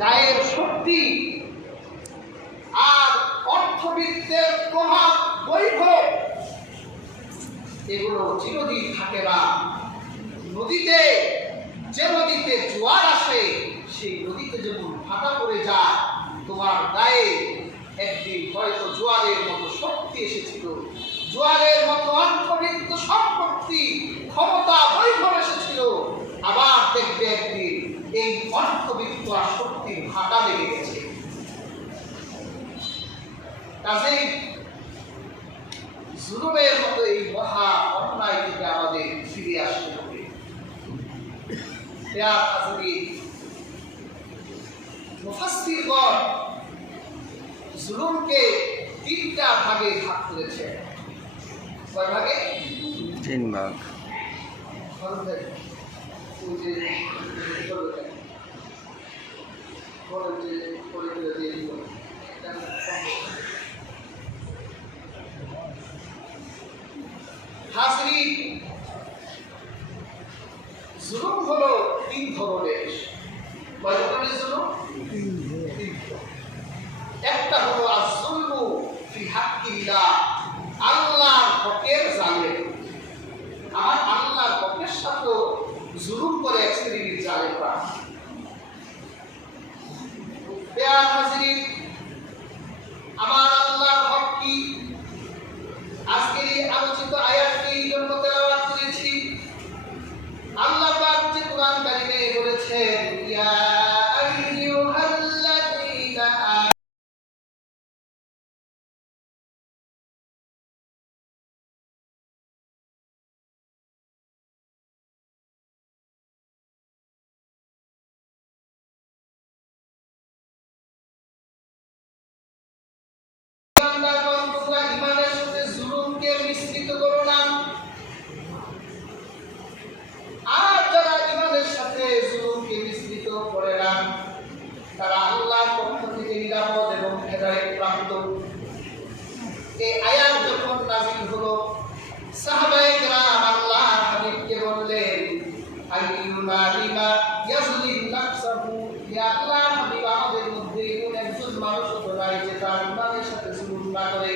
গায়ের শক্তি আর অর্থবিত্তের প্রভাব বৈভব এগুলো চিরদিন থাকে না। নদীতে যে নদীতে জোয়ার আসে সেই নদীতে যেমন ভাটা পড়ে যায়, তোমার গায়ে একদিন হয়তো জোয়ারের মতো শক্তি এসেছিল, জোয়ারের মতো অর্থবিত্ত সম্পত্তি ক্ষমতা বৈভব এসেছিল, আবার দেখবে একদিন এই অর্থবিত্ত আর শক্তির ভাটা লেগে গেছে। কাজেই জুলুমের মতো এই মহা অন্যায় থেকে আমাদের ফিরে আসতে হবে। মুফাসসিরগণ জুলুমকে তিনটা ভাগে ভাগ করেছে। কয় ভাগে? 3 ভাগ। হাজরিন, জুলুম হলো 3 ধরনের। কয় ধরনের জুলুম? 3। একটা হলো আয-যুলমু ফি হাক্কিল্লাহ, আল্লাহর হকের জালেম। আমার আল্লাহর হকের সাথে জুলুম করে এক শ্রেণীর জালেমরা। বেয়ার হাজরিন, আমার আল্লাহর হক কি? আজকের এই আলোচিত আয়াতটি এই জন্য তেলাওয়াত করেছি। আল্লাহ পাক যে কোরআন কারিমে বলেছেন, ইয়া আইয়ুহাল্লাযীনা আমানু তোমরা ঈমানের সাথে জুলুমকে মিশ্রিত করো না। আর যারা ঈমানের সাথে জুলুমকে মিশ্রিত করে না তারা আল্লাহর পক্ষ থেকে নিরাপদ এবং হেদায়েত প্রাপ্ত। এই আয়াত যখন নাযিল হলো, সাহাবায়ে কেরাম আল্লাহর হাবিবকে বললেন, আইয়ুনা লিমা ইয়াজলিম নাফসাহু, ইয়া আল্লাহর হাবিব, আমাদের মধ্যে এমন একজন মানুষ তো নাই যে তার ঈমানের সাথে জুলুম না করে।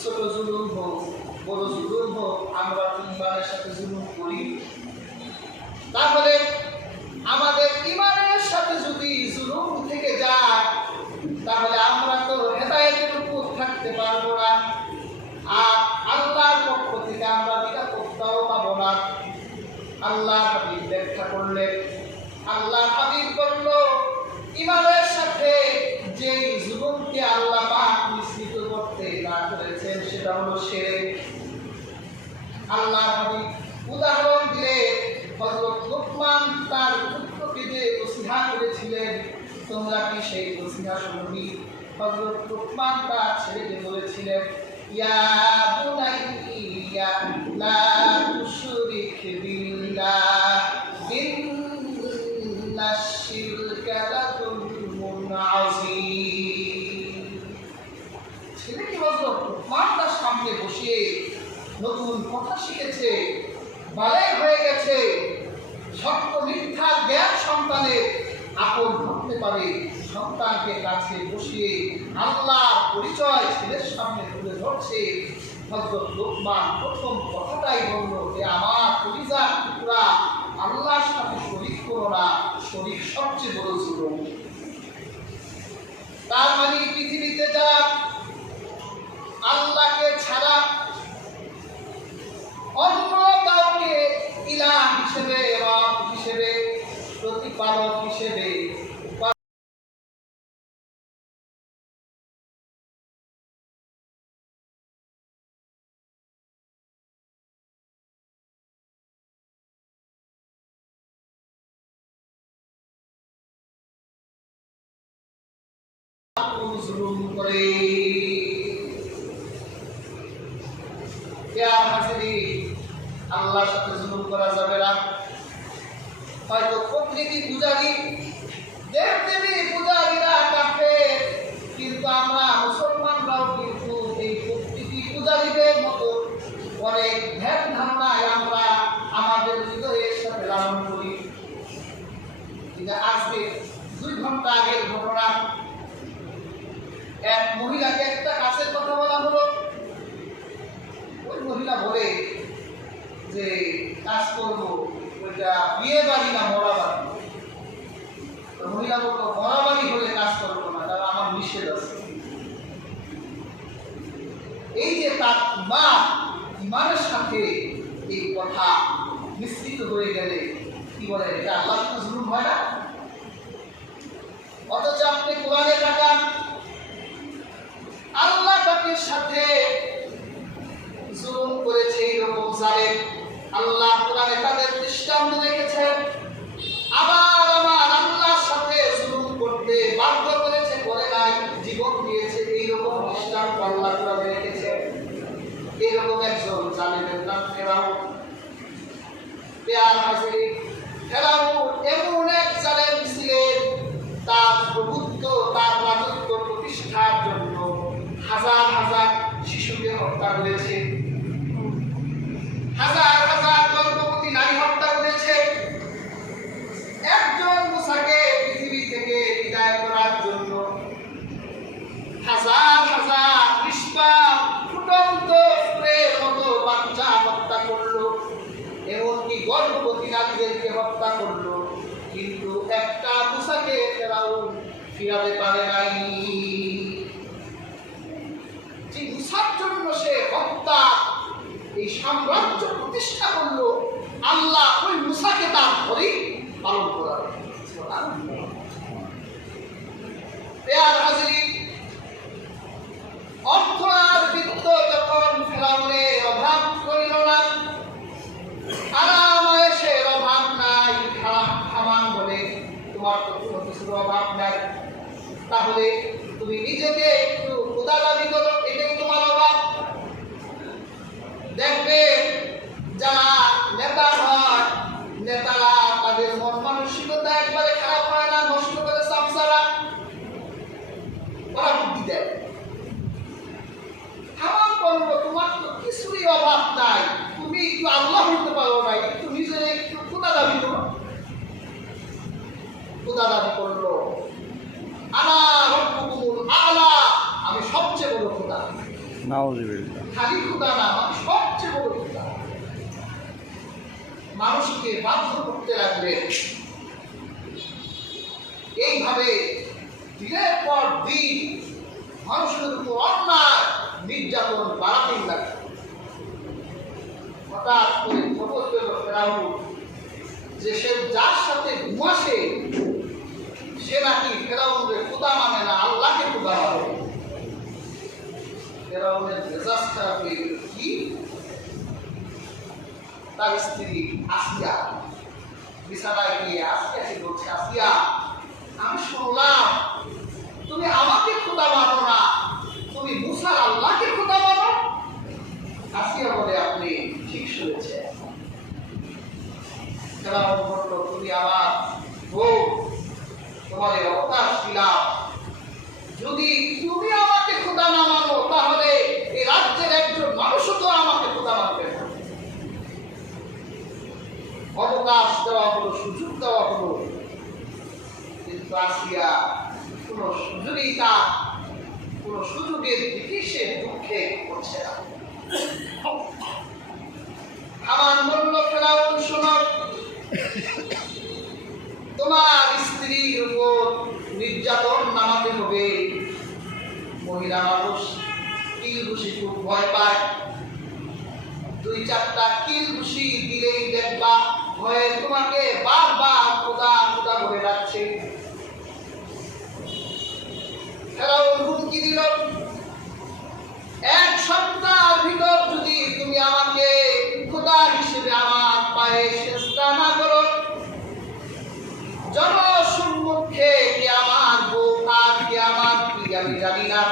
ছোট জুলুম হোক, বড় জুলুম হোক, আমরা ঈমানের সাথে জুলুম করি। তাহলে আমাদের ঈমানের সাথে যদি জুলুম থেকে যায় তাহলে আমরা তো হেদায়েতের উপর থাকতে পারবো না, আর আল্লাহর পক্ষ থেকে আমরা নিরাপত্তাও পাবো না। আল্লাহ হাবিব ব্যাখ্যা করলেন, আল্লাহ হাবিব বলল, ঈমানের সাথে যে জুলুমকে আল্লাহ পাক মিশ্রিত করতে না করেছেন সেটা হলো শিরক। আল্লাহ হাবিব উদাহরণ দিলে হযরত লুকমান তার পুত্রকে যে নসিহা করেছিলেন, তোমরা কি সেই নসিহা শুননি? হযরত লুকমান তার ছেলেকে বলেছিলেন, ইয়া বুনাইয়া লা তুশরিক বিল্লাহ ইন্নাশ শিরকা লাযুলমুন আযীম। ছেলেকে হযরত লুকমান তার সামনে বসিয়ে নতুন কথা শিখেছে, বালেগ হয়ে গেছে, সত্য মিথ্যার জ্ঞান সন্তানের আপন ধরতে পারে। সন্তানকে কাছে বসিয়ে আল্লাহর পরিচয় ছেলের সামনে তুলে ধরছে। হযরত লুকমান প্রথম কথাটাই বলল, যে আমার কলিজার টুকরা, আল্লাহর সাথে শরীক করো না, শরীক সবচেয়ে বড় জুলুম। তার মানে পৃথিবীতে যারা আল্লাহকে ছাড়া অন্য কাউকে ইলাহ হিসেবে, রব হিসেবে, প্রতিপালক হিসেবে জুলুম করে। আল্লাহর সাথে জুলুম করা যাবে না। হয়তো প্রকৃতি পূজারী, দেবদেবী পূজারীরা কাফের, কিন্তু আমরা মুসলমানরাও কিন্তু এই প্রকৃতি পূজারীদের মতো অনেক ধ্যান ধারণায় আমরা আমাদের হৃদয়ের সাথে লালন করি। আজকে 2 ঘন্টা আগের ঘটনা। এক মহিলাকে একটা কাজের কথা বলা হলো। ওই মহিলা বলে যে কাজ করবো, ওইটা বিয়ে বাড়ি না মরা বাড়ি। তো মহিলা বলতো মরা বাড়ি হলে কাজ করবো না, কারণ আমার নিষেধ আছে। এই যে তার ইমানের সাথে এই কথা মিশ্রিত হয়ে গেলে কি বলে, এটা আল্লাহর সাথে জুলুম হয় না? অথচ আপনি কোরআনে তাকান, আল্লাহ পাকের সাথে জুলুম করেছে এরকম জালেম, আল্লাহ কোরআনে তাদের দৃষ্টান্ত রেখেছেন। আবার আমার আল্লাহর সাথে জুলুম করতে বাধ্য করেছে, করে নাই, জীবন দিয়েছে, এইরকম দৃষ্টান্ত আল্লাহ কোরআনে রেখেছেন। এইরকম একজন জালেমের নাম ফেরাউন। ফেরাউন এমন এক জালেম ছিলেন, তার প্রভুত্ব, তার রাজত্ব প্রতিষ্ঠার জন্য হাজার হাজার শিশুকে হত্যা করেছে, হাজার হাজার গর্ভবতী নারী হত্যা করেছে। একজন মুসাকে পৃথিবী থেকে বিদায় করার জন্য হাজার হাজার নিষ্পাপ ফুটন্ত ফুলের মতো বাচ্চা হত্যা করলো, এমনকি গর্ভবতী নারীদেরকে হত্যা করলো, কিন্তু একটা মুসাকে ফেরাউন ফিরাতে পারে নাই। যে মুসার জন্য সে হত্যা, এই সাম্রাজ্য প্রতিষ্ঠা করলো, আল্লাহ ওই মুসাকে তার ঘরেই পালন করার। অর্থ আর বিত্ত যখন ফেরাউনের অভাব করিল না, আরামায়েশের অভাব নাই, হামান বলে তোমার তো কোনো কিছুর অভাব নাই, তাহলে তুমি নিজেকে একটু খোদা দাবি করো, এটাই তোমার অভাব। দেখবে যারা নেতা হয়, নেতারা তাদের মন মানসিকতা একবারে খারাপ হয় না, নষ্ট করে সামসারা, ওরা বুদ্ধি দেয়। হামান বললো তোমার তো কিছুই অভাব নাই, তুমি একটু আল্লাহ হতে পারো না, একটু নিজে একটু খোদা দাবি করো। খোদা দাবি করলো, আনা রব্বুকুমুল আ'লা, আমি সবচেয়ে বড় খোদা। নাউযুবিল্লাহ, খালি খোদা না, আমি সবচেয়ে বড় খোদা। মানুষকে বাধ্য করতে লাগলে, এইভাবে দিনের পর দিন মানুষের উপর অন্যায় নির্যাতন বাড়াতে লাগবে। হঠাৎ করে খবর পেল ফেরাউন যে সে যার সাথে ঘুমাসে সে নাকি ফেরাউনের খোদা মানে না, আল্লাহকে খোদা মানে। ফেরাউনের মেজাজ খারাপ হয়ে গেল। কি? তার স্ত্রী আসিয়া বিছানায় গিয়ে আসিয়াকে বলছে, আসিয়া আমি শুনলাম তুমি আমাকে খোদা মানো না, তুমি মুসার আল্লাহকে খোদা মানো। আসিয়া বলে, আপনি ঠিক শুনেছেন। ফেরাউন বলল, তুমি আমার বউ, তোমার এই অবতার ছিলাম, যদি তুমি আমাকে খোদা না মানো তাহলে এই রাজ্যের একজন মানুষও তো আমাকে খোদা মানবে না। অবকাশ দেওয়া হলো, সুযোগ দেওয়া হলো, কিন্তু আসিয়া কোনো সুযোগই তার, কোনো সুযোগের দিকে সে দুঃখে করছে না। হামান বলল, ফেরাউন শোনো, তোমার স্ত্রীর উপর নির্যাতন নামাতে হবে। মহিলা মানুষ কিল ঘুষি খুব ভয় পায়, 2-4টা কিল ঘুষি দিলেই দেখবা ভয়ে তোমাকে বারবার খোদা খোদা বলে ডাকছে। ফেরাউন হুমকি দিল, 1 সপ্তাহের ভিতর যদি তুমি আমাকে খোদা হিসেবে আমার পায়ে সেজদা না করো, জনসম্মুখে কে আমার বউ আর কে আমার কি আমি জানি না,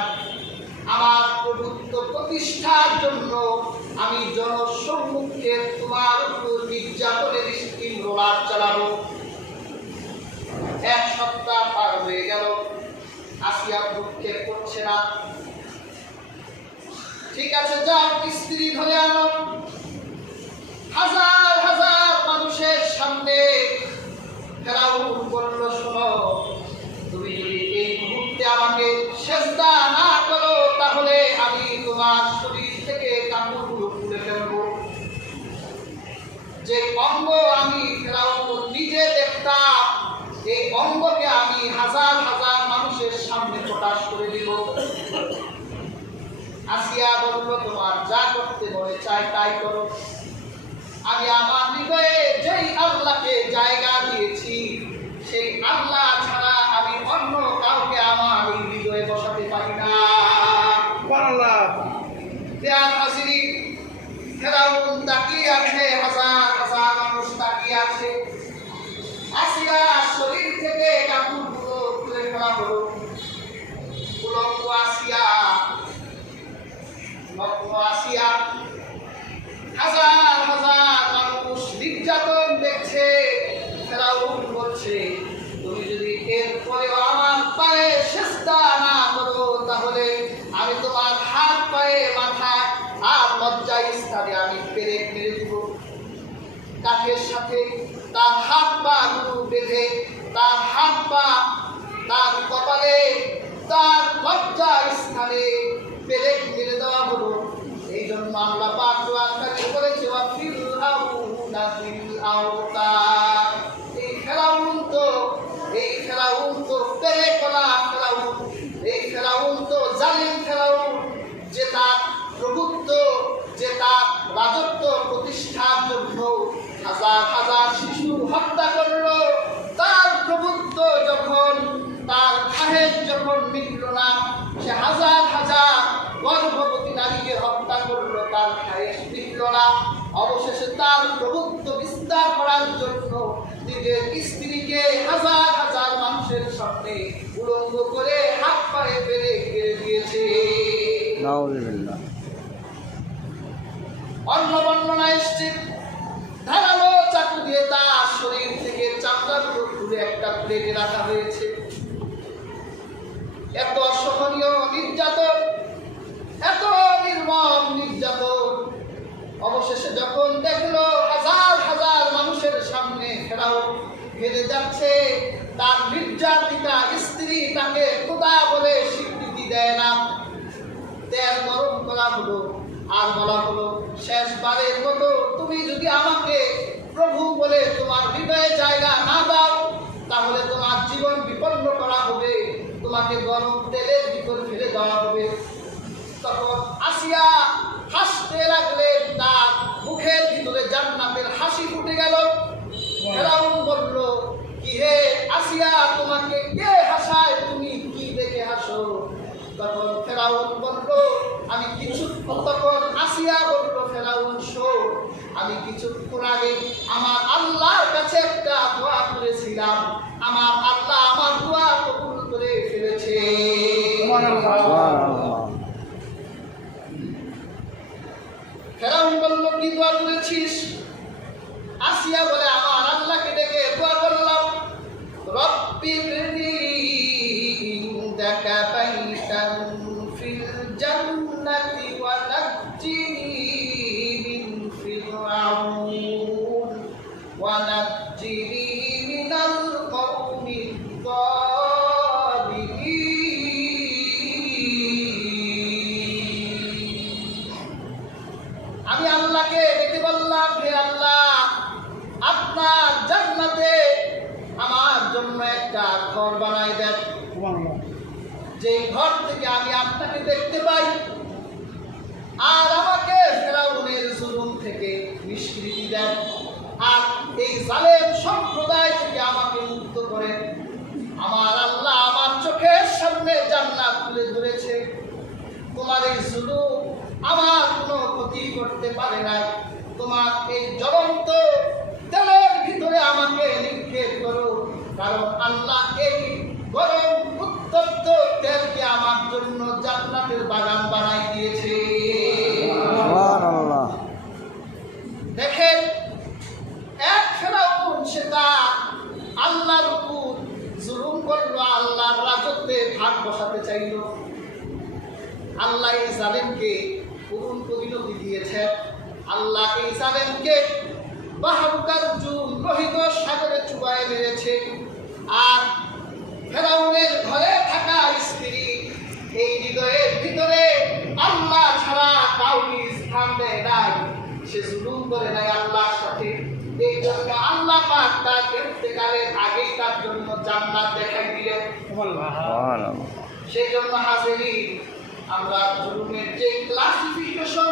আমার প্রভুত্ব প্রতিষ্ঠার জন্য আমি জনসম্মুখে তোমার উপর নির্যাতনের স্টিম রোলার চালাবো। 1 সপ্তাহ পার হয়ে গেল, আসিয়া দুঃখে করছে না। ঠিক আছে, যাও স্ত্রী ধরে আনো। হাজার হাজার মানুষের সামনে ফেরাউন বলল, শোনো, আমাকে সেজদা না করো তাহলে আমি তোমার শরীর থেকে কাপড়গুলো খুলে ফেলবো। যে অঙ্গ আমি ফেরাউন নিজে দেখতাম, এই অঙ্গকে আমি হাজার হাজার মানুষের সামনে প্রকাশ করে দিব। আসিয়া বলল, তোমার যা করতে মনে চায় তাই করো। আমি আমার হৃদয়ে যেই আল্লাহকে জায়গা দিয়েছি, সেই আল্লাহ ছাড়া আমি অন্য কাউকে আমার এই হৃদয়ে বসাতে পারি না। ফেরাউন তাকিয়ে আছে, হাজার হাজার মানুষ তাকিয়ে আছে। আসিয়া শরীর থেকে কাপড়গুলো খুলে ফেলা হলো। উলঙ্গ আসিয়া, নগ্ন আসিয়া, হাজার হাজার মানুষ নির্যাতন দেখছে। ফেরাউন বলছে, তুমি যদি এরপরেও আমার পায়ে সেজদা না করো তাহলে আমি তোমার হাত পায়ে মাথা আর লজ্জা স্থানে আমি পেরেক মেরে দিব। কাঠের সাথে তার হাত পা গুলো বেঁধে, তার হাত পা তার কপালে তার লজ্জা স্থানে পেরেক মেরে দেওয়া হলো। এই জন্য আল্লাহ পাক কোরআনে বলেছে, ওয়া ফিরআউনা ফিল আওতাদ। এই ফেরাউন তো পেরেক করা ফেরাউন, এই ফেরাউন তো জালিম ফেরাউন, যে তার প্রভুত্ব, যে তার রাজত্ব প্রতিষ্ঠার জন্য হাজার হাজার শিশু হত্যা করলো। তার প্রভুত্ব যখন, তার খাহেজ যখন মিটল না, সে হাজার হাজার গর্ভবতী নারীকে হত্যা করলো, তার খাহেজ মিটল না। অবশেষে তার প্রভুত্ব বিস্তার করার জন্য নিজের স্ত্রীকে হাজার হাজার মানুষের সামনে উলঙ্গ করে হাত পায়ে পেরে ঘিরে দিয়েছে। অন্য বর্ণনা এসছে, ধারালো চাকু দিয়ে তার শরীর থেকে চামড়াগুলো খুলে একটা প্লেটে রাখা হয়েছে। এত অসহনীয় নির্যাতন, এত নির্মম নির্যাতন। অবশেষে যখন দেখলো হাজার হাজার মানুষের সামনে ফেরাউন হেরে যাচ্ছে, তার নির্যাতিতা স্ত্রী তাকে খোদা বলে স্বীকৃতি দেয় না, তেল গরম করা হলো আর বলা হলো, শেষবারের মতো তুমি যদি আমাকে প্রভু বলে তোমার হৃদয়ে জায়গা না দাও তাহলে তোমার জীবন বিপন্ন করা হবে, তোমাকে গরম তেলের ভিতর ফেলে দেওয়া হবে। তখন আসিয়া হাসতে লাগলেন, তার মুখের ভিতরে জান্নাতের হাসি ফুটে গেল। ফেরাউন বলল, কি হে আসিয়া, তোমাকে কে হাসায়, তুমি কি দেখে হাসো? তখন ফেরাউন বলল, আমি তখন আসিয়া বলল, ফেরাউন শোন, আমি কিছুক্ষণ আগে আমার আল্লাহর কাছে একটা দোয়া করেছিলাম, আমার আল্লাহ আমার দোয়া কবুল করে ফেলেছে। ফেরাউন বলল, কি দোয়া করেছিস? আসিয়া বলে, আমার আল্লাহকে ডেকে দোয়া করলাম, রব্বি বিনি ইনদাকা বাইতান ফিল জান্নাতি ওয়া নাজ্জিনি মিন ফিরআউন ওয়া নাজ্জিনি মিনাল কওমিদ যালিমিন। আমি আল্লাহকে ডেকে বললাম, হে আল্লাহ, আপনার জান্নাতে আমার জন্য একটা ঘর বানাই দেন, যে ঘর থেকে আমি আপনাকে দেখতে পাই, আর আমাকে ফেরাউনের জুলুম থেকে নিষ্কৃতি দেন, আর এই জালেম সম্প্রদায় থেকে আমাকে মুক্ত করেন। আমার আল্লাহ আমার চোখের সামনে জান্নাত তুলে ধরেছে, তোমার এই জুলুম আমার কোনো ক্ষতি করতে পারে নাই। তোমার এই জ্বলন্ত তেলের ভিতরে আমাকে নিক্ষেপ করো, কারণ আল্লাহ এই গরম উত্তপ্ত তেলকে আমার জন্য জান্নাতের বাগান বানাই দিয়েছে। দেখেন, এক ফেরাউন সে তার আল্লাহর উপর জুলুম করলো, আল্লাহর রাজত্বে ভাগ বসাতে চাইল। আল্লাহ এই জালেমকে করুণ পরিণতি দিয়েছেন। আল্লাহ এই জালেমকে বাহারুকার জুম লোহিত সাগরে চুবায় মেরেছে, আর ফেরাউনের ঘরে থাকা স্ত্রী ইন্তেকালের আগেই তার জন্য জান্নাত দেখাই দিলেন। সেই জন্য হাজিরিন, আমরা জুলুমের যে ক্লাসিফিকেশন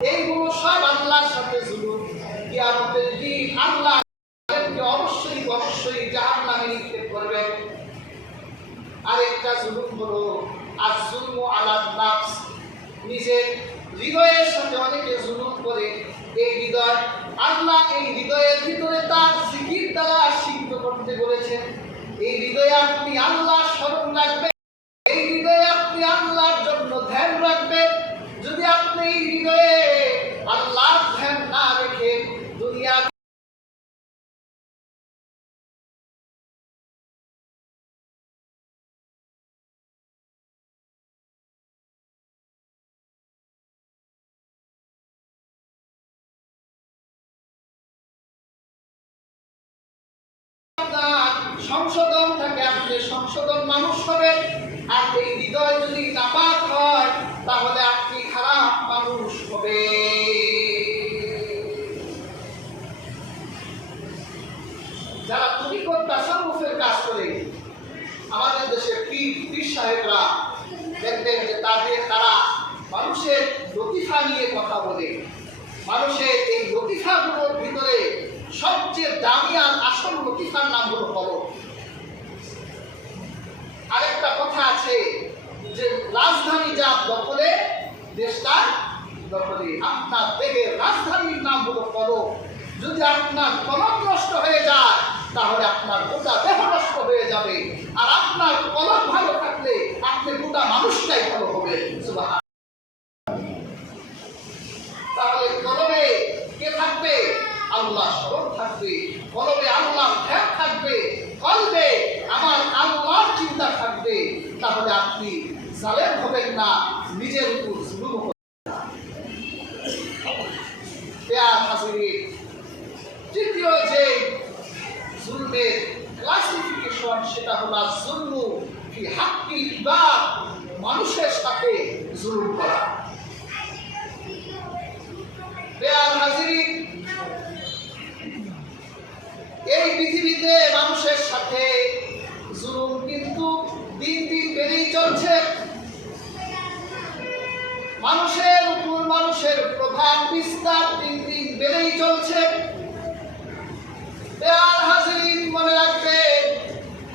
এইগুলো সব আল্লাহর সাথে জুলুম। কিয়ামতের দিন আল্লাহ অবশ্যই অবশ্যই জাহান্নামে নিক্ষেপ করবেন। আরেকটা জুলুম হলো আয-যুলমু আলান নাফস, নিজের হৃদয়ের সাথে অনেকে জুলুম করে। এই হৃদয়, আল্লাহ এই হৃদয়ের ভিতরে তার জিকির দ্বারা সিদ্ধ করতে বলেছেন। এই হৃদয়ে আপনি আল্লাহ স্মরণ রাখবেন, এই হৃদয়ে আপনি আল্লাহর জন্য ধ্যান রাখবেন। যদি আপনি এই হৃদয়ে আল্লাহর ধ্যান না রেখে দুনিয়া সংশোধন থাকে, আপনি সংশোধন মানুষ হবেন। আর এই হৃদয় যদি নাপাক হয় তাহলে আপনি খারাপ মানুষ হবে। যারা তরিকত তাসাউফের কাজ করে, আমাদের দেশের পীর সাহেবরা দেখবেন যে তারা মানুষের লতিফা নিয়ে কথা বলে। মানুষের এই লতিফাগুলোর ভিতরে সবচেয়ে দামি আর আসল লতিফার নাম হলো কলম। আরেকটা কথা আছে যে রাজধানী যা দখলে দেশটা দখলে। আপনার দেহের রাজধানীর নাম হলো কলম। যদি আপনার কলম নষ্ট হয়ে যায় তাহলে আপনার গোটা দেহ নষ্ট হয়ে যাবে। আর আপনার কলম ভালো থাকলে আপনি গোটা মানুষটাই ভালো হবে। সুবহানাল্লাহ। তাহলে কলমে কে থাকবে? আল্লাহ স্মরণ থাকবে, কলবে আল্লাহ ধ্যান থাকবে, কলবে আমার আল্লাহ চিন্তা থাকবে। তাহলে আপনি জালেম হবেন না, নিজের উপর জুলুম করবেন না। প্রিয় হাজিরিন, তৃতীয় যে জুলমের ক্লাসিফিকেশন সেটা হলো জুলমু ফি হাক্কিল ইবাদ, মানুষের সাথে জুলুম করা। প্রিয় হাজিরিন, এই পৃথিবীতে মানুষের সাথে জুলুম কিন্তু দিন দিন বেড়েই চলছে। মানুষের উপর মানুষের প্রভাব বিস্তার দিন দিন বেড়েই চলছে। হাজিরিন, মনে রাখবেন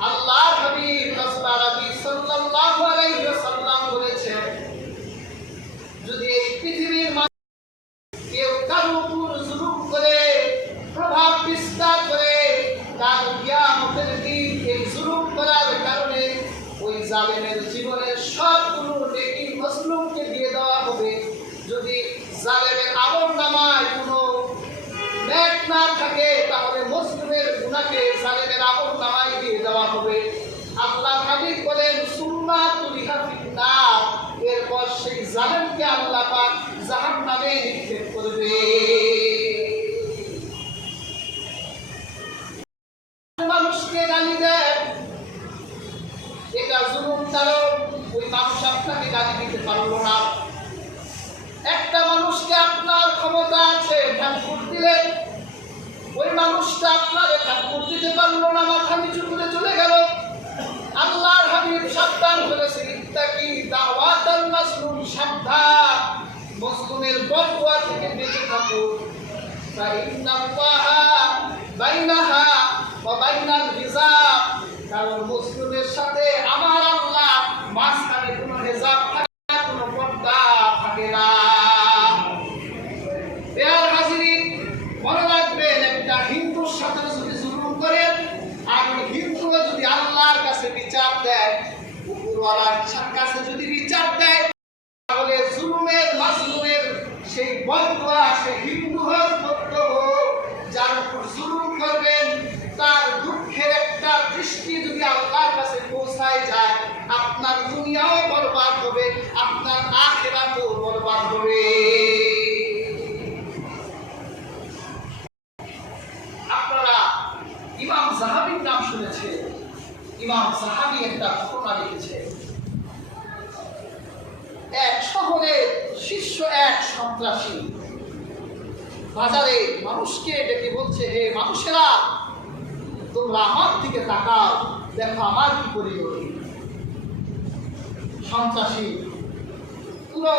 আল্লাহর হাবিব রাসূল আরবি সাল্লাল্লাহু আলাইহি ওয়াসাল্লাম বলেছেন, যদি এই পৃথিবীর কেউ কারো উপর জুলুম করে, প্রভাব বিস্তার করে, তার কিয়ামতের দিন এই জুলুম করার কারণে ওই জালেমের জীবনের সবগুলো নেকি মজলুমকে দিয়ে দেওয়া হবে। যদি জালেমের আমলনামায় কোনো নেক না থাকে তাহলে মজলুমের গুনাহকে জালেমের আমলনামায় দিয়ে দেওয়া হবে। আল্লাহ হাবিব বলেন সুন্নাতুলিহা ফিন্নার, এরপর সেই জালেমকে আল্লাহ পাক জাহান্নামে নিক্ষেপ করবে। মানুষকে গালি দেন, এটা জুলুম, কারণ ওই মানুষ আপনাকে গালি দিতে পারলো না। একটা মানুষকে আপনার ক্ষমতা আছে ঠাকুর দিলেন, ওই মানুষটা আপনাকে ঠাকুর দিতে পারলো না, মাথা নিচু করে চলে গেল। আল্লাহর হাবিব সাবধান করেছে, ইত্তাকি দাওয়াতাল মাসলুম, সাবধান, মজলুমের বদদুয়া থেকে বেঁচে থাকো। ফাইন্নাল্লাহা বাইনাহা ওয়া বাইনাল হিজাব, কারণ মজলুমের সাথে আমার আল্লাহ মাঝখানে কোনো হিজাব থাকে না, কোনো পর্দা থাকে না। প্রিয় হাজিরিন, মনে রাখবেন একটা হিন্দুর সাথে যদি জুলুম করেন আর হিন্দুও যদি আল্লাহর কাছে বিচার দেয়, উপরওয়ালার কাছে যদি বিচার দেয়, তাহলে জুলুমের মাজলুমের সেই বদদুয়া সে হিন্দু হোক বৌদ্ধ হোক, যার উপর জুলুম করবেন তার দুঃখের একটা দৃষ্টি যদি আল্লাহর কাছে পৌঁছায় যায়, আপনার দুনিয়াও বরবাদ হবে, আপনার আখিরাতও বরবাদ হবে। আপনারা সাহাবীর নাম শুনেছে। ইমাম সাহাবী একটা ঘটনা লিখেছে। এক শহরের শীর্ষ এক সন্ত্রাসী বাজারে মানুষকে ডেকে বলছে, হে মানুষেরা, তোমরা আমার দিকে তাকাও, দেখো আমার কি পরিণতি। সন্ত্রাসী পুরো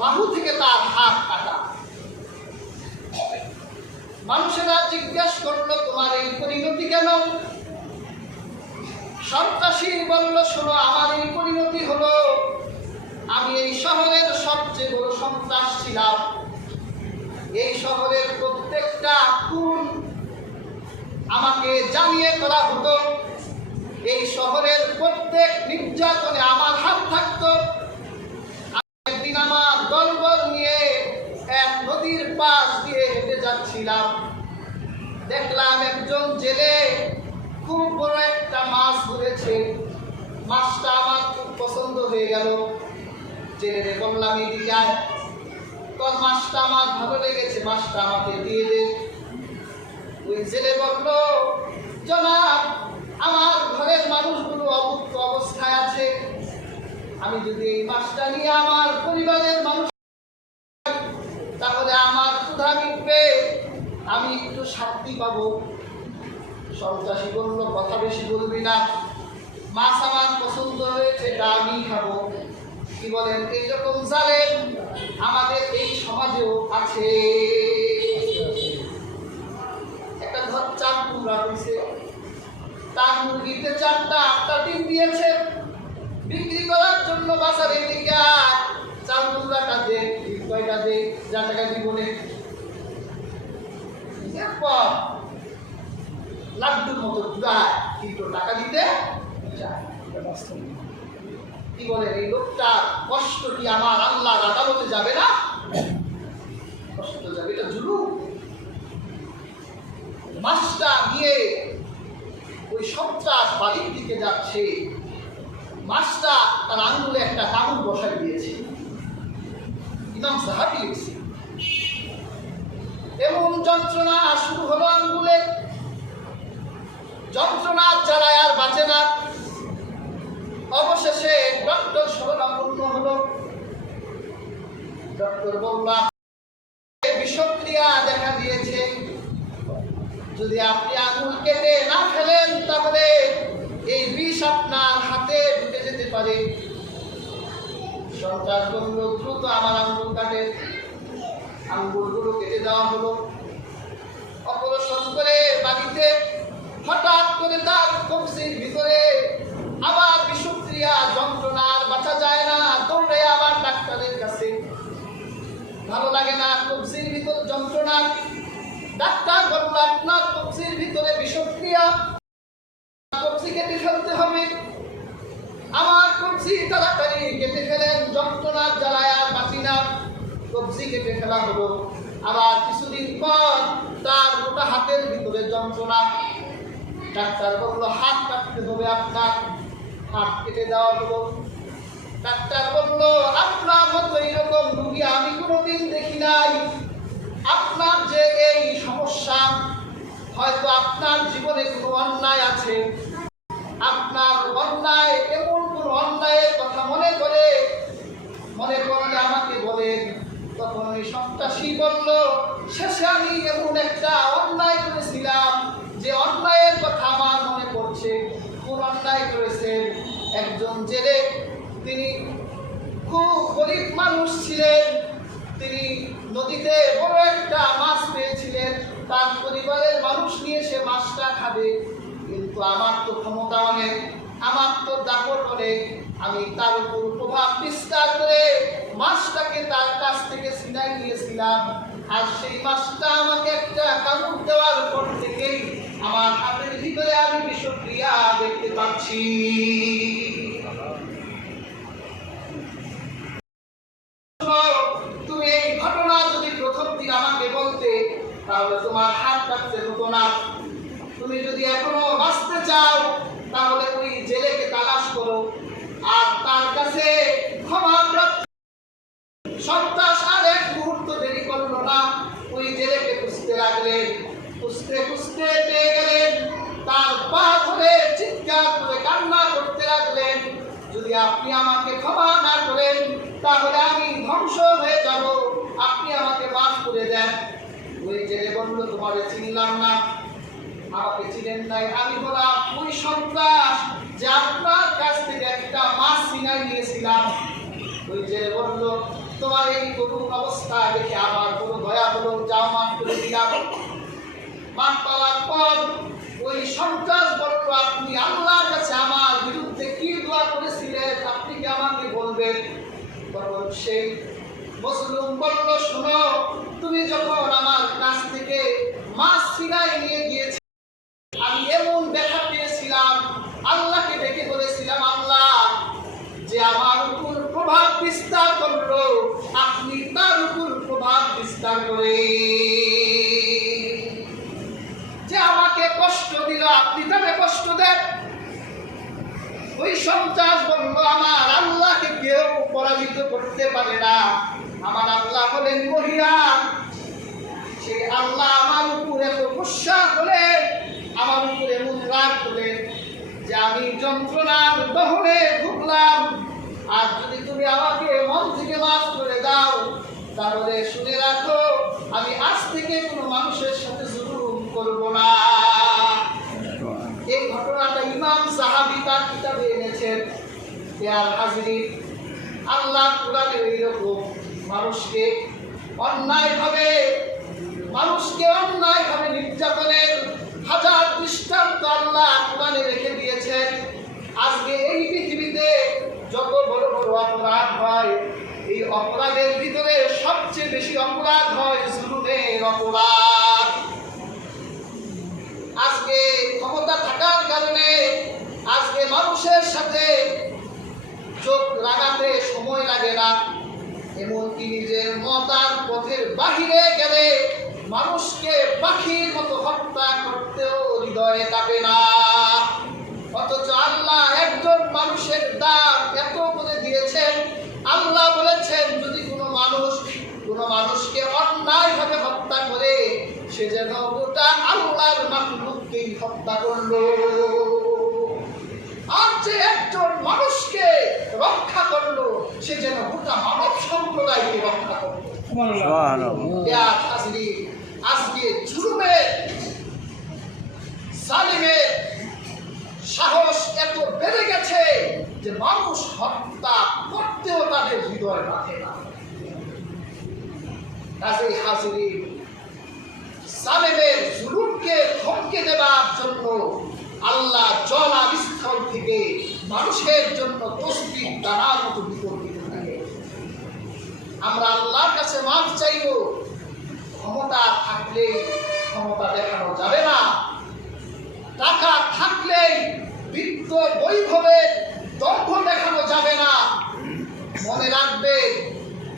বাহু থেকে তার হাত কাটা। মানুষেরা জিজ্ঞেস করলো, তোমার এই পরিণতি কেন? সন্ত্রাসী বলল, শোনো, আমার এই পরিণতি হলো, আমি এই শহরের সবচেয়ে বড় সন্ত্রাস ছিলাম। এই শহরের প্রত্যেকটা খুন আমাকে জানিয়ে করা হতো। এই শহরের প্রত্যেক নির্যাতনে আমার হাত থাকতো। একদিন আমার দলবল নিয়ে এক নদীর পাশ দিয়ে হেঁটে যাচ্ছিলাম, দেখলাম একজন জেলে খুব বড় একটা মাছ ধরেছে। মাছটা আমার খুব পছন্দ হয়ে গেল। জেলে বললাম, এদিকে আয়, তোর মাছটা আমার ভালো লেগেছে, মাছটা আমাকে দিয়ে দে। ওই জেলে বলল, জনাব, আমার ঘরের মানুষগুলো অভুক্ত অবস্থায় আছে, আমি যদি এই মাছটা নিয়ে আমার পরিবারের মানুষ, তাহলে আমার ক্ষুধা মিটবে, আমি একটু শান্তি পাবো। সন্ত্রাসী বলল, কথা বেশি বলবি না, মাছ আমার পছন্দ হয়েছে, তা আমি খাবো। কি বলেন, এইরকম জালেম আমাদের এই সমাজেও আছে। একটা ঘর চার টুকরা হয়েছে, তার মুরগিতে 4টা 8টা ডিম দিয়েছে, বিক্রি করার জন্য বাজারে দিকে চার টুকরাটা দে, কয়টা দে, যা টাকা জীবনে লাড্ডুর মতো ঘুরায়, কিন্তু টাকা দিতে চায়। কি বলেন, এই লোকটা কষ্ট কি আমার আল্লাহর আদালতে যাবে না? কষ্ট যাবে, এটা জুলুম। মাছটা নিয়ে ওই সন্ত্রাস বাড়ির দিকে যাচ্ছে। মাছটা তার আঙ্গুলে একটা কামড় বসাই দিয়েছে। ইমাম সাহাবী লিখছে, এমন যন্ত্রণা শুরু হলো আঙ্গুলে, যন্ত্রণা জ্বালায় আর বাঁচে না। অবশেষে ডক্টর শরণাপন্ন হলো। ডক্টর বলল, বিষক্রিয়া দেখা দিয়েছে, যদি আপনি আঙুল কেটে না ফেলেন তাহলে এই বিষ আপনার হাতে ঢুকে যেতে পারে। সন্ত্রাস বলল, দ্রুত আমার আঙ্গুল কাটে। আঙ্গুলগুলো কেটে দেওয়া হলো। অপারেশন করে বাড়িতে হঠাৎ করে তার কবজির ভিতরে আবার বিষক্রিয়া, যন্ত্রণার বাঁচা যায় না, দৌড়ে আবার ডাক্তারের কাছে। ভালো লাগে না, কবজির ভিতর যন্ত্রণা। ডাক্তার বলল, আপনার কবজির ভিতরে বিষক্রিয়া, কবজি কেটে ফেলতে হবে। আমার কবজি তাড়াতাড়ি কেটে ফেলেন, যন্ত্রণার জ্বালায় আর বাঁচি না। কবজি কেটে ফেলা হলো। আবার কিছুদিন পর তার গোটা হাতের ভিতরে যন্ত্রণা। ডাক্তার বলল, হাত কাটতে হবে আপনার। হাত কেটে দেওয়া হলো। ডাক্তার বলল, আপনার মতো এইরকম রুগী আমি কোনোদিন দেখি নাই। আপনার যে এই সমস্যা, হয়তো আপনার জীবনে কোনো অন্যায় আছে। আপনার অন্যায়, এমন কোন অন্যায়ের কথা মনে করলে আমাকে বলেন। তখন ওই সন্ত্রাসী বলল, শেষে আমি এমন একটা অন্যায় করেছিলাম যে অন্যায়ের কথা আমার মনে পড়ছে। কোন অন্যায় করেছেন? একজন জেলে, তিনি খুব গরিব মানুষ ছিলেন। তিনি নদীতে বড় একটা মাছ পেয়েছিলেন, তার পরিবারের মানুষ নিয়ে সে মাছটা খাবে। কিন্তু আমার তো ক্ষমতা অনেক, আমার তো দাপট অনেক, আমি তার উপর প্রভাব বিস্তার করে মাছটাকে তার কাছ থেকে ছিনাই নিয়েছিলাম। আর সেই মাছটা আমাকে একটা কামড় দেওয়ার পর থেকেই আমার হাতের ভিতরে আমি বিষক্রিয়া দেখতে পাচ্ছি। তুমি এই ঘটনা যদি প্রথম দিন আমাকে বলতে, তাহলে তোমার হাত কাটতে হতো না। তুমি যদি এখনো বাঁচতে চাও, তাহলে ওই জেলেকে তালাশ করো আর তার কাছে ক্ষমা প্রার্থনা। সন্ত্রাস আর এক মুহূর্ত দেরি করলো না, ওই জেলেকে খুঁজতে লাগলেন। খুঁজতে খুঁজতে পেয়ে গেলেন তার পা যদি আপনি আমাকে ক্ষমা না করেন তাহলে আমি ধ্বংস হয়ে যাব, আপনি আমাকে মাফ করে দেন। ওই জেলে বলল, তোমারে চিনলাম না, আমাকে চিনেন নাই, আমি হলাম ওই সন্ত্রাস যে আপনার কাছ থেকে একটা মাছ ছিনাই নিয়েছিলাম। ওই জেলে বলল, তোমার এই করুণ অবস্থা দেখে আমার কোনো দয়া হলো, যাও মাফ করে দিলাম। মাফ পাওয়ার পর ওই সন্ত্রাস বলল, আপনি আল্লাহর কাছে আমার বিরুদ্ধে কি দোয়া করেছিলেন আপনি কি আমাকে বলবেন? তখন সেই মজলুম বলল, শোনো, তুমি যখন আমার কাছ থেকে মাছ ছিনাই নিয়ে গিয়েছিলে আমি এমন দেখা পেয়েছিলাম, আল্লাহকে ডেকে বলেছিলাম, আল্লাহ যে আমার উপর প্রভাব বিস্তার করলো আপনি তার উপর প্রভাব বিস্তার করে, যে আমাকে কষ্ট দিল আপনি তাকে কষ্ট দেন। ওই সন্ত্রাস বলল, আমার আল্লাহকে কেউ পরাজিত করতে পারে না, আমার আল্লাহ হলেন মহিয়ান। সেই আল্লাহ আমার উপর এত গুসা হলেন, আমার উপরে এমন রাগ হলেন যে আমি যন্ত্রণার দহনে ভুগলাম। আর যদি তুমি আমাকে মন থেকে মাফ করে দাও তাহলে শুনে রাখো, আমি আজ থেকে কোনো মানুষের সাথে জুলুম করব না। এই ঘটনাটা ইমাম সাহাবী তার কিতাবে এনেছেন। আর হাজরিন, আল্লাহ কোরআনে এইরকম মানুষকে অন্যায়ভাবে নির্যাতনের হাজার দৃষ্টান্ত আল্লাহ কোরআনে রেখে দিয়েছেন। আজকে এই পৃথিবীতে যত বড় বড় অপরাধ হয়, এই অপরাধের ভিতরে সবচেয়ে বেশি অপরাধ হয় জুলুমের অপরাধ। আজকে ক্ষমতা থাকার কারণে আজকে মানুষের সাথে চোখ লাগাতে সময় লাগে না, এমনকি নিজের মতার পথের বাহিরে গেলে মানুষকে পাখির মতো হত্যা করতেও হৃদয়ে কাঁপে না। অথচ আল্লাহ একজন মানুষের দাম এত করে দিয়েছেন। আল্লাহ বলেছেন, যদি কোনো মানুষকে অন্যায়ভাবে হত্যা করে সে যেন গোটা আল্লাহর মাখলুককেই হত্যা করলো। আর যে একজন মানুষকে রক্ষা করলো সে যেন গোটা মানব সম্প্রদায়কে রক্ষা করলো। আজকে জুলুমের জালিমের সাহস এত বেড়ে গেছে যে মানুষ হত্যা করতেও তাদের হৃদয় রাখে না। কাজেই হাজিরিন, জালিমের জুলুমকে থমকে দেওয়ার জন্য আল্লাহ জলাস্থল থেকে মানুষের জন্য তসবিহ দানার মতো বিতর্কিত থাকে। আমরা আল্লাহর কাছে মাফ চাইব। ক্ষমতা থাকলে ক্ষমতা দেখানো যাবে না, টাকা থাকলেই বিত্ত বৈভবের দম্ভ দেখানো যাবে না। মনে রাখবে,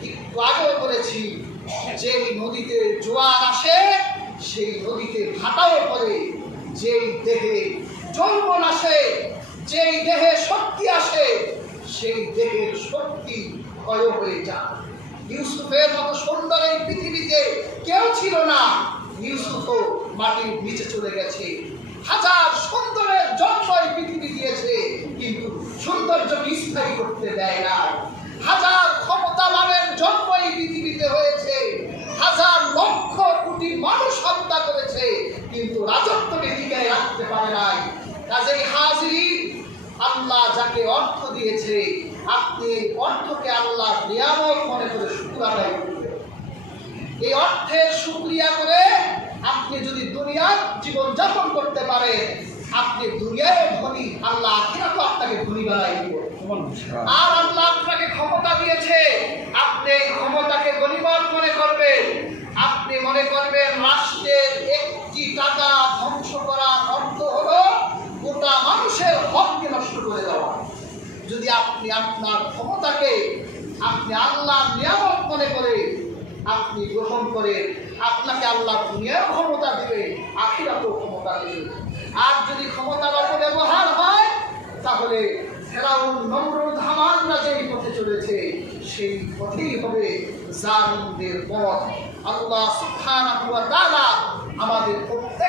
একটু আগেও বলেছি, যেই নদীতে জোয়ার আসে সেই নদীতে ভাটাও পড়ে, যেই দেহে যৌবন আসে, যেই দেহে শক্তি আসে সেই দেহের শক্তি ক্ষয় হয়ে যায়। ইউসুফের মতো সুন্দর এই পৃথিবীতে কেউ ছিল না, ইউসুফও মাটির নিচে চলে গেছে। হাজার সুন্দরের জন্ম এই পৃথিবী দিয়েছে, কিন্তু সৌন্দর্যকে স্থায়ী করতে দেয় না। হাজার ক্ষমতাবানের জন্ম এই পৃথিবীতে হয়েছে, হাজার লক্ষ কোটি মানুষ হত্যা করেছে, কিন্তু রাজত্বকে টিকায় রাখতে পারে নাই। কাজেই হাজিরিন, আল্লাহ যাকে অর্থ দিয়েছে আপনি অর্থকে আল্লাহ নিয়ামত মনে করে শুকর আদায় করবেন। এই অর্থের শুকরিয়া করে আপনি যদি দুনিয়ার জীবন যাপন করতে পারেন, আপনি দুনিয়ায় ধনী, আল্লাহ আখিরাতেও আপনাকে ধনী বানাই দিবেন। আর আল্লাহ আপনাকে ক্ষমতা দিয়েছে, আপনি এই ক্ষমতাকে গনিমত মনে করবেন। আপনি মনে করবেন রাষ্ট্রের একটি টাকা ধ্বংস করার অর্থ হলো গোটা মানুষের হককে নষ্ট করে দেওয়া। যদি আপনি আপনার ক্ষমতাকে আপনি আল্লাহর নিয়ামত মনে করে আপনি গ্রহণ করে, আপনাকে আল্লাহ দুনিয়ার ক্ষমতা দিবে, আখিরাতেও ক্ষমতা দিবে। আর যদি ক্ষমতার অপব্যবহার হয় তাহলে ফেরাউন, নমরুদ, হামানরা যেই পথে চলেছে সেই পথেই হবে জালিমদের পথ। আল্লাহ সুবহানাহু ওয়া তাআলা আমাদের